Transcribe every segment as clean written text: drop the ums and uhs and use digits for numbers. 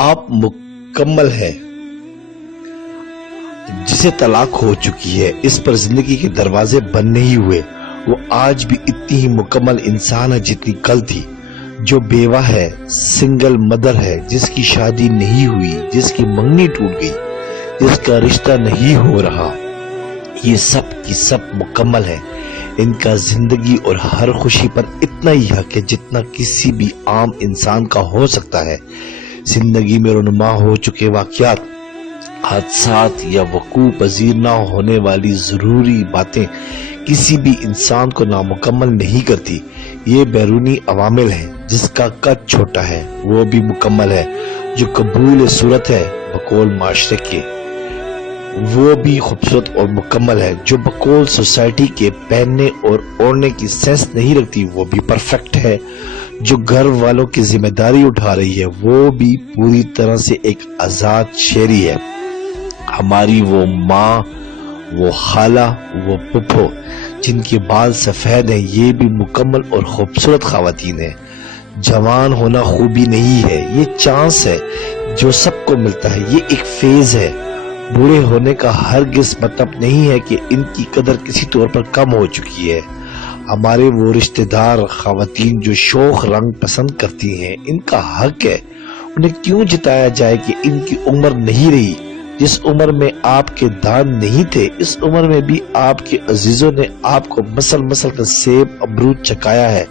آپ مکمل ہے جسے طلاق ہو چکی ہے، اس پر زندگی کے دروازے بند نہیں ہوئے، وہ آج بھی اتنی ہی مکمل انسان ہے جتنی کل تھی۔ جو بیوہ ہے، سنگل مدر ہے، جس کی شادی نہیں ہوئی، جس کی منگنی ٹوٹ گئی، جس کا رشتہ نہیں ہو رہا، یہ سب کی سب مکمل ہے۔ ان کا زندگی اور ہر خوشی پر اتنا ہی حق ہے جتنا کسی بھی عام انسان کا ہو سکتا ہے۔ زندگی میں رونما ہو چکے واقعات، حادثات یا وقوع پذیر نہ ہونے والی ضروری باتیں کسی بھی انسان کو نامکمل نہیں کرتی۔ یہ بیرونی عوامل ہیں۔ جس کا قد چھوٹا ہے وہ بھی مکمل ہے، جو قبول صورت ہے بقول معاشرے کے وہ بھی خوبصورت اور مکمل ہے، جو بقول سوسائٹی کے پہننے اور اوڑھنے کی سینس نہیں رکھتی وہ بھی پرفیکٹ ہے، جو گھر والوں کی ذمہ داری اٹھا رہی ہے وہ بھی پوری طرح سے ایک آزاد شہری ہے۔ ہماری وہ ماں، وہ خالہ، وہ پھپھو جن کے بال سفید ہیں، یہ بھی مکمل اور خوبصورت خواتین ہیں۔ جوان ہونا خوبی نہیں ہے، یہ چانس ہے جو سب کو ملتا ہے، یہ ایک فیز ہے۔ بوڑھے ہونے کا ہرگز مطلب نہیں ہے کہ ان کی قدر کسی طور پر کم ہو چکی ہے۔ ہمارے وہ رشتہ دار خواتین جو شوخ رنگ پسند کرتی ہیں، ان کا حق ہے، انہیں کیوں جتایا جائے کہ ان کی عمر نہیں رہی۔ جس عمر میں آپ کے دان نہیں تھے، اس عمر میں بھی آپ کے عزیزوں نے آپ کو مسل مسل کر سیب امرود چکایا ہے،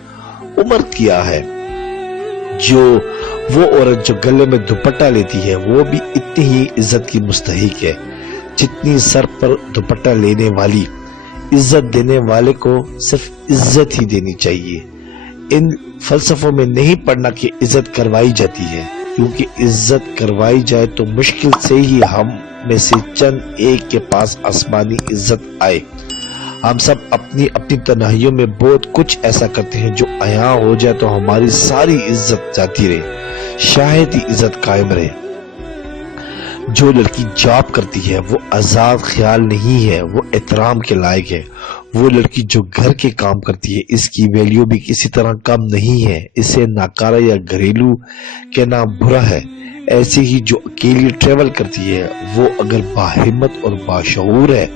عمر کیا ہے۔ وہ عورت جو گلے میں دوپٹہ لیتی ہے وہ بھی اتنی ہی عزت کی مستحق ہے جتنی سر پر دوپٹہ لینے والی۔ عزت دینے والے کو صرف عزت ہی دینی چاہیے۔ ان فلسفوں میں نہیں پڑھنا کہ عزت کروائی جاتی ہے، کیونکہ عزت کروائی جائے تو مشکل سے ہی ہم میں سے چند ایک کے پاس آسمانی عزت آئے۔ ہم سب اپنی اپنی تنہائیوں میں بہت کچھ ایسا کرتے ہیں جو عیاں ہو جائے تو ہماری ساری عزت جاتی رہے، شاید ہی عزت قائم رہے۔ جو لڑکی جاب کرتی ہے وہ آزاد خیال نہیں ہے، وہ احترام کے لائق ہے۔ وہ لڑکی جو گھر کے کام کرتی ہے، اس کی ویلیو بھی کسی طرح کم نہیں ہے، اسے ناکارہ یا گھریلو کہنا برا ہے۔ ایسے ہی جو اکیلی ٹریول کرتی ہے وہ اگر باہمت اور باشعور ہے،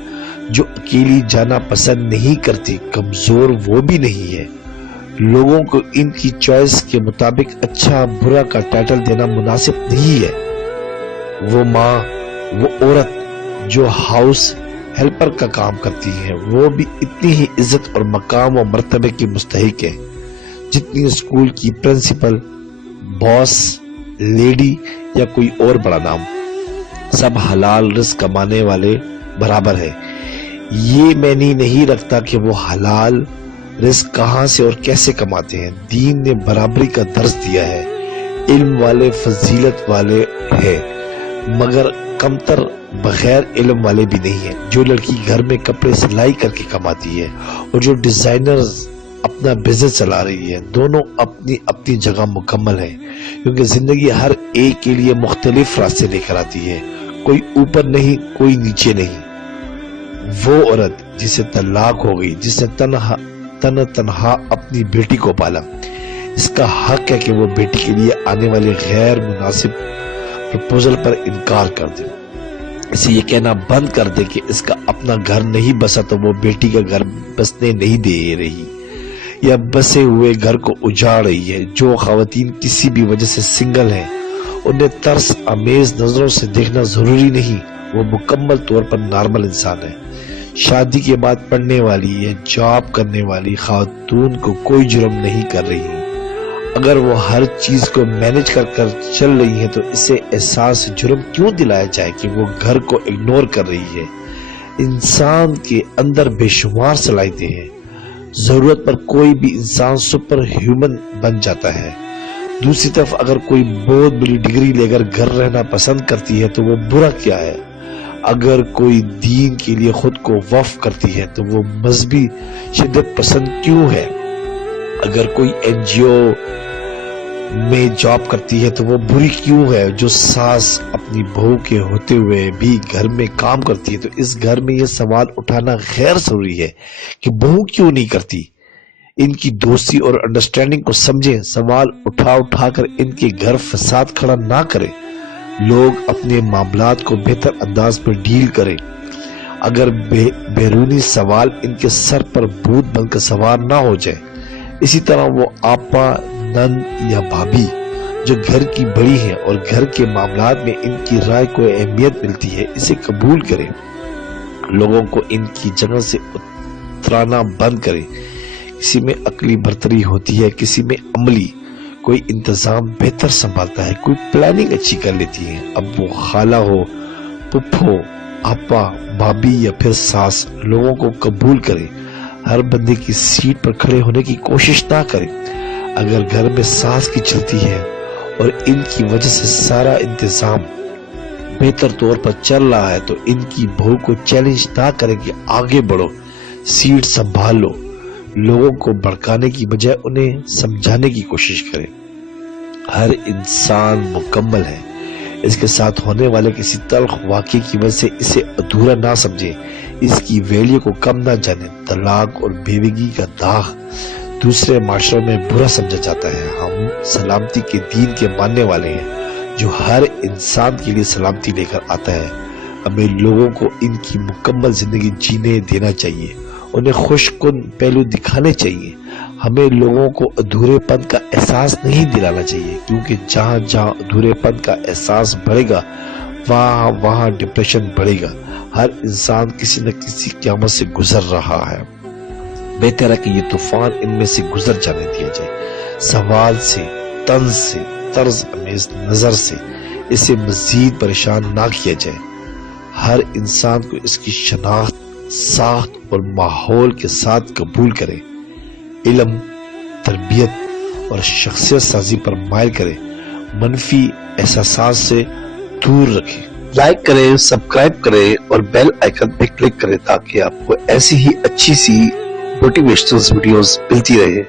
جو اکیلی جانا پسند نہیں کرتی کمزور وہ بھی نہیں ہے۔ لوگوں کو ان کی چوائس کے مطابق اچھا برا کا ٹائٹل دینا مناسب نہیں ہے۔ وہ ماں، وہ عورت جو ہاؤس ہیلپر کا کام کرتی ہے وہ بھی اتنی ہی عزت اور مقام و مرتبے کی مستحق ہے جتنی اسکول کی پرنسپل، باس لیڈی یا کوئی اور بڑا نام۔ سب حلال رزق کمانے والے برابر ہے۔ یہ معنی نہیں رکھتا کہ وہ حلال رزق کہاں سے اور کیسے کماتے ہیں۔ دین نے برابری کا درس دیا ہے۔ علم والے فضیلت والے ہیں، مگر کمتر بغیر علم والے بھی نہیں ہیں۔ جو لڑکی گھر میں کپڑے سلائی کر کے کماتی ہے اور جو ڈیزائنرز اپنا بزنس چلا رہی ہے، دونوں اپنی اپنی جگہ مکمل ہیں، کیونکہ زندگی ہر ایک کے لیے مختلف راستے لے کر آتی ہے، کوئی اوپر نہیں، کوئی نیچے نہیں۔ وہ عورت جسے طلاق ہو گئی، جس نے تنہا اپنی بیٹی کو پالا، اس کا حق ہے کہ وہ بیٹی کے لیے آنے والے غیر مناسب پرپوزل پر انکار کر دے، اسے یہ کہنا بند کر دے کہ اس کا اپنا گھر نہیں بسا تو وہ بیٹی کا گھر بسنے نہیں دے رہی یا بسے ہوئے گھر کو اجاڑ رہی ہے۔ جو خواتین کسی بھی وجہ سے سنگل ہیں انہیں ترس آمیز نظروں سے دیکھنا ضروری نہیں، وہ مکمل طور پر نارمل انسان ہے۔ شادی کے بعد پڑھنے والی یا جاب کرنے والی خاتون کو کوئی جرم نہیں کر رہی۔ اگر وہ ہر چیز کو مینج کر چل رہی ہے تو اسے احساس جرم کیوں دلایا جائے کہ وہ گھر کو اگنور کر رہی ہے۔ انسان کے اندر بے شمار صلاحیتیں ہیں، ضرورت پر کوئی بھی انسان سپر ہیومن بن جاتا ہے۔ دوسری طرف اگر کوئی بہت بڑی ڈگری لے کر گھر رہنا پسند کرتی ہے تو وہ برا کیا ہے؟ اگر کوئی دین کے لیے خود کو وقف کرتی ہے تو وہ مذہبی شدت پسند کیوں ہے؟ اگر کوئی این جی او میں جاب کرتی ہے تو وہ بری کیوں ہے؟ جو ساس اپنی بہو کے ہوتے ہوئے بھی گھر میں کام کرتی ہے تو اس گھر میں یہ سوال اٹھانا غیر ضروری ہے کہ بہو کیوں نہیں کرتی۔ ان کی دوستی اور انڈرسٹینڈنگ کو سمجھیں، سوال اٹھا کر ان کے گھر فساد کھڑا نہ کریں۔ لوگ اپنے معاملات کو بہتر انداز پر ڈیل کریں. اگر بیرونی سوال ان کے سر پر بھوت بن کر سوار نہ ہو جائے. اسی طرح وہ آپا، نند یا بھابھی جو گھر کی بڑی ہیں اور گھر کے معاملات میں ان کی رائے کو اہمیت ملتی ہے، اسے قبول کریں. لوگوں کو ان کی جگہ سے اترانا بند کریں. کسی میں عقلی برتری ہوتی ہے، کسی میں عملی. کوئی انتظام بہتر سنبھالتا ہے، کوئی پلاننگ اچھی کر لیتی ہے. اب وہ خالہ ہو، پھپھو، آپا، بھابھی یا پھر ساس، لوگوں کو قبول کریں. ہر بندے کی سیٹ پر کھڑے ہونے کی کوشش نہ کریں. اگر گھر میں ساس کی چلتی ہے اور ان کی وجہ سے سارا انتظام بہتر طور پر چل رہا ہے تو ان کی بہو کو چیلنج نہ کریں کہ آگے بڑھو، سیٹ سنبھال لو. لوگوں کو بھڑکانے کی بجائے انہیں سمجھانے کی کوشش کریں. ہر انسان مکمل ہے. اس کے ساتھ ہونے والے کسی تلخ واقعے کی وجہ سے اسے ادھورا نہ سمجھیں. اس کی ویلیو کو کم نہ جانیں. طلاق اور بیوگی کا داغ دوسرے معاشروں میں برا سمجھا جاتا ہے. ہم سلامتی کے دین کے ماننے والے ہیں جو ہر انسان کے لیے سلامتی لے کر آتا ہے. ہمیں لوگوں کو ان کی مکمل زندگی جینے دینا چاہیے، انہیں خوش کن پہلو دکھانے چاہیے. ہمیں لوگوں کو ادھورے پن کا احساس نہیں دلانا چاہیے، کیونکہ جہاں جہاں ادھورے پن کا احساس بڑھے گا وہاں ڈپریشن بڑھے گا. ہر انسان کسی نہ کسی قیامت سے گزر رہا ہے. بہتر ہے کہ یہ طوفان ان میں سے گزر جانے دیا جائے. سوال سے، طنز سے، طرز امیز نظر سے اسے مزید پریشان نہ کیا جائے. ہر انسان کو اس کی شناخت، ساخت اور ماحول کے ساتھ قبول کرے. علم، تربیت اور شخصیت سازی پر مائل کرے. منفی احساسات سے دور رکھیں. لائک کریں، سبسکرائب کریں اور بیل آئیکن پہ کلک کریں تاکہ آپ کو ایسی ہی اچھی سی موٹیویشنل ویڈیوز ملتی رہے.